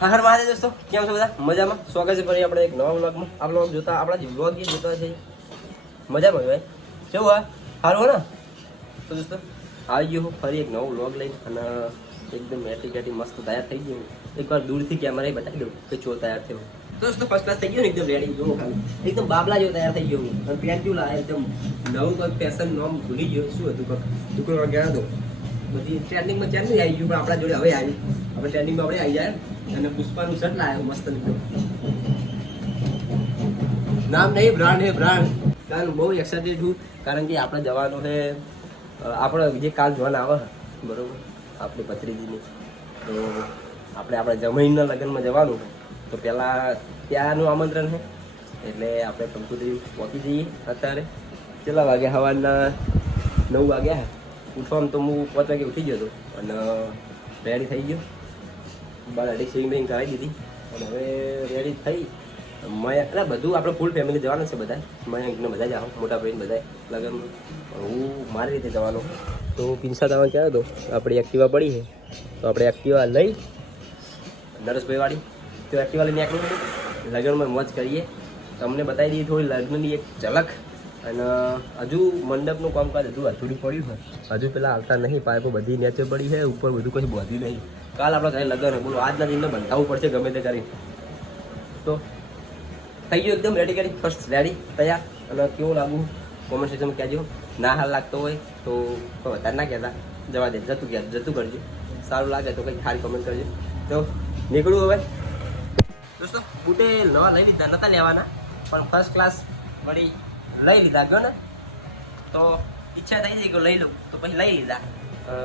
હા હર મહાદેવ દોસ્તો, કેમ છો બધા? મજામાં? સ્વાગત છે ફરી આપણે એક નવા વ્લોગમાં. આ વ્લોગ જોતા, આપણા જે વ્લોગ જોતા છે. મજામાં ભાઈ? કેવું હોય? સારું ને? તો દોસ્તો, આવી ગયો ફરી એક નવો વ્લોગ લઈને અને એકદમ એટી કેટી મસ્ત તૈયાર થઈ ગયું એકવાર દૂરથી કેમેરા બતાવી દઉં કે જો તૈયાર થયો. દોસ્તો ફર્સ્ટ ક્લાસ થઈ ગયો ને, એકદમ રેડી જો ખાલી. એકદમ બાબલા જેવો તૈયાર થઈ ગયો હું. અને પેન્ટ કેવું લાવે એકદમ નવું કોઈ ફેશન નોમ ભૂલી ગયો શું હતું કંઈક દુકાનમાં ગયા હતો. બધી ટ્રેન્ડિંગમાં ચાલ નહીં આવી ગયું, પણ આપણા જોડે હવે આવી. આપણે ટ્રેન્ડિંગમાં આપણે આવી જાય અને પુષ્પાનું શર્ટ આવ્યું મસ્ત નામ નહીં બ્રાન્ડ હે બ્રાન્ડ કારણ બહુ એક્સાઇટેડ છું, કારણ કે આપણે જવાનો છે આપણે જે કાલ જોવાના આવે બરોબર? આપણી ભત્રીજીની. તો આપણે આપણા જમીનના લગ્નમાં જવાનું તો પહેલાં ત્યાંનું આમંત્રણ છે, એટલે આપણે કંકુત્રી પહોંચી જઈએ અત્યારે. કેટલા વાગ્યા સવારના નવ વાગ્યા ઉઠવામાં તો હું પાંચ વાગે ઉઠી ગયો હતો, અને રેડી થઈ ગયો. બાર અઢી સ્વિંગ બિંગ કરાવી દીધી. અને હવે રેડી થઈ. મય એટલે બધું આપણે ફૂલ ફેમિલી જવાનું છે બધા મયંકને બધા જ મોટા ભાઈને બધા લગન હું મારી રીતે જવાનો. તો પિંસા તમે ક્યાં હતો? આપણી એક્ટિવા પડી છે. તો આપણે એક્ટિવા લઈ. નરેશભાઈ વાળી. તો એક્ટિવા લઈને નીકળું લગ્નમાં મોજ કરીએ. તમને બતાવી દઈએ થોડી લગ્નની એક ઝલક. અને હજુ મંડપનું કામકાજ હજુ અધૂરું પડ્યું હોય હજુ પેલા આવતા નહીં. પાઇપો બધી નીચે પડી છે. ઉપર બધું કંઈ બોધ્યું નહીં. કાલ આપણે ઘરે લગ્ન બોલો, આજના દિનને બંધાવવું પડશે ગમે તે કરી તો થઈ ગયું એકદમ રેડી કરી ફર્સ્ટ રેડી તૈયાર. અને કેવું લાગુ? કોમેન્ટ સેક્શનમાં કહેજો. ના હાલ લાગતો હોય તો વધારે ના કહેતા. જવા દે, જતું કહે જતું કરજો. સારું લાગે તો કંઈક સારી કોમેન્ટ કરજો. તો નીકળું હવે. દોસ્તો, બુટે નવા લઈ લીધા, નતા લેવાના. પણ ફર્સ્ટ ક્લાસ વળી લઈ લીધા, ગયો ને? તો ઈચ્છા થઈ ગઈ કે લઈ લઉં. તો પછી લઈ લીધા.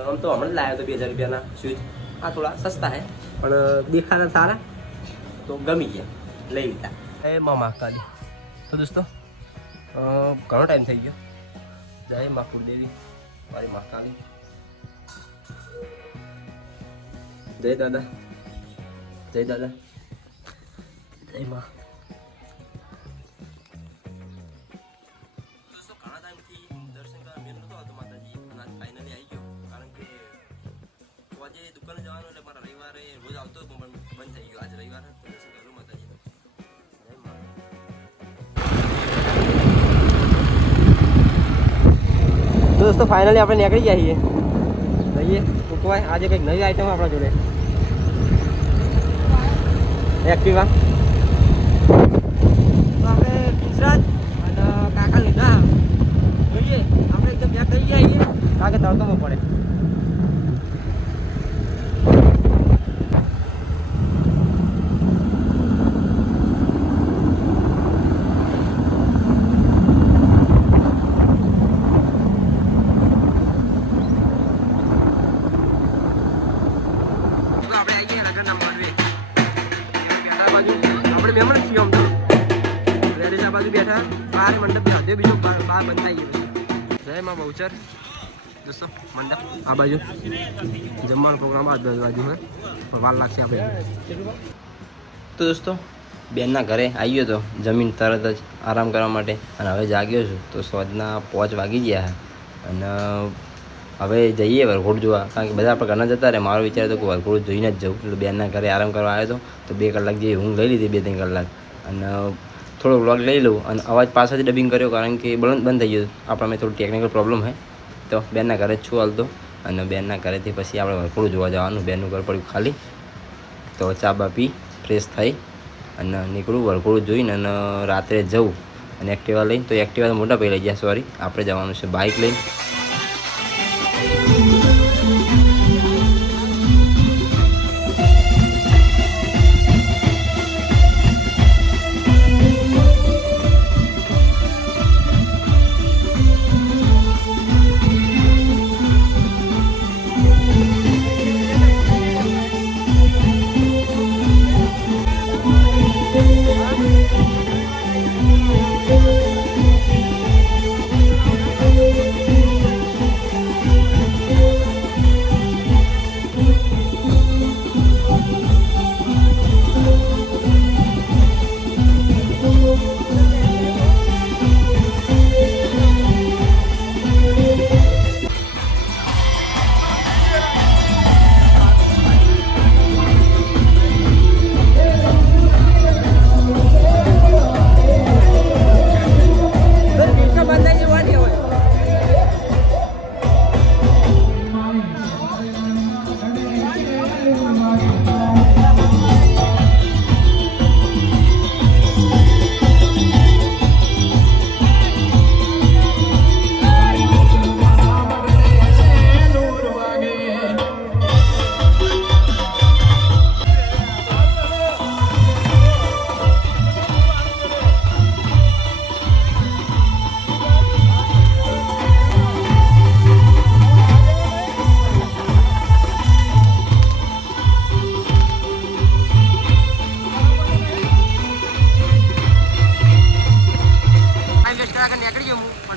આમ તો હમણાં જ લાવ્યો હતો બે હજાર રૂપિયાના શૂઝ આ થોડા સસ્તા હે. પણ દેખાતા સારા? તો ગમી ગયા. લઈ લીધા. એ મા મહાકાલી તો દોસ્તો ઘણો ટાઈમ થઈ ગયો. જય મા કુળદેવી. મારી મહાકાલી જય દાદા. જય દાદા. જય મા. આજે દુકાને જવાનું એટલે મારા રવિવારે રોજ આવતો હતો પણ બંધ થઈ ગયો. આજ રવિવાર તો દર્શન કરેલું દોસ્તો ફાઇનલી આપણે નીકળી ગયા છીએ. જઈએ. ઉકવાય આજે કંઈક નવી આઈટમ આપણા જોડે. એક્ટિવા તો આપણે ગુજરાત અને કાકા લીધા. જોઈએ. આપણે એકદમ ત્યાં થઈ જઈએ છીએ કારણ કે તડકો બહુ પડે. આપણે મહેમાન છીએ આમ તો. રેડી આ બાજુ બેઠા. બહાર મંડપ રાધ્યો બીજો બહાર બંધ થઈ ગયો જય માં બહુચર. દોસ્તો, મંડપ આ બાજુ. જમવાનો પ્રોગ્રામ આ બાજુ હે પણ વાર લાગશે આપણે. તો દોસ્તો, બેનના ઘરે આવ્યો તો જમીન તરત જ આરામ કરવા માટે. અને હવે જાગ્યો છું તો સોજના પોચ વાગી ગયા અને હવે જઈએ વરઘોડ જોવા. કારણ કે બધા આપણે ઘરના જતા રહે. મારો વિચાર હતો કે વરઘોડ જોઈને જ જવું. એટલે બેનના ઘરે આરામ કરવા આવ્યો હતો તો બે કલાક જેવી ઊંઘ લઈ લીધી, બે ત્રણ કલાક. અને થોડો વ્લોગ લઈ લઉં. અને અવાજ પાછળથી ડબિંગ કર્યો, કારણ કે બંધ બંધ થઈ ગયો. આપણામાં થોડું ટેકનિકલ પ્રોબ્લેમ હોય તો બેનના ઘરે જ છું હાલતો અને બેનના ઘરેથી પછી આપણે વરઘોડ જોવા જવાનું. બેનનું ઘર પડ્યું ખાલી. તો ચા બા પી ફ્રેશ થઈ. અને નીકળું વરઘોડું જોઈને અને રાત્રે જવું. અને એક્ટિવા લઈને, તો એક્ટિવા મોટા પહેલાં લઈ ગયા સોરી આપણે જવાનું છે બાઇક લઈને.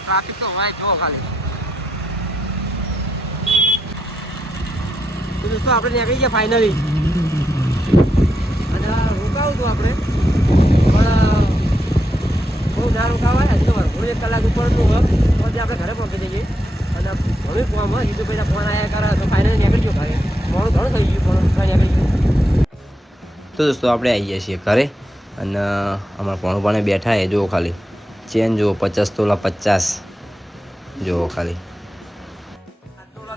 ટ્રાફિક તો હોય જો ખાલી તો દોસ્તો, આપણે નીકળી ગયા ફાઇનલી અને રોકાવું હતું આપણે. પણ, બહુ ના રોકાવાય. હજી તો ઘણું એક કલાક ઉપરનું હોય. પછી આપણે ઘરે પહોંચી જઈએ. અને ઘણું ફોર્મ હોય. તો પહેલાં ફોન આવ્યા કરે, તો ફાઇનલી નીકળી ગયો ભાઈ. મોડું ઘણું થઈ ગયું, પણ નીકળી ગયું. તો દોસ્તો, આપણે આવી ગયા છીએ ઘરે. અને, અમારા પણ બેઠા એ જોવો ખાલી. ચેન જુઓ પચાસ તોલા પચાસ જુઓ ખાલી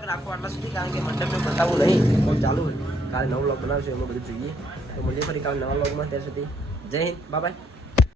રાખો કારણ કે મંડપને બતાવવું નહીં ચાલુ કાલે નવો વ્લોગ બનાવશું એમાં બધું જોઈએ તો મળીએ ફરી કાલે નવા લોકમાં ત્યાં સુધી જય હિન્દ બાય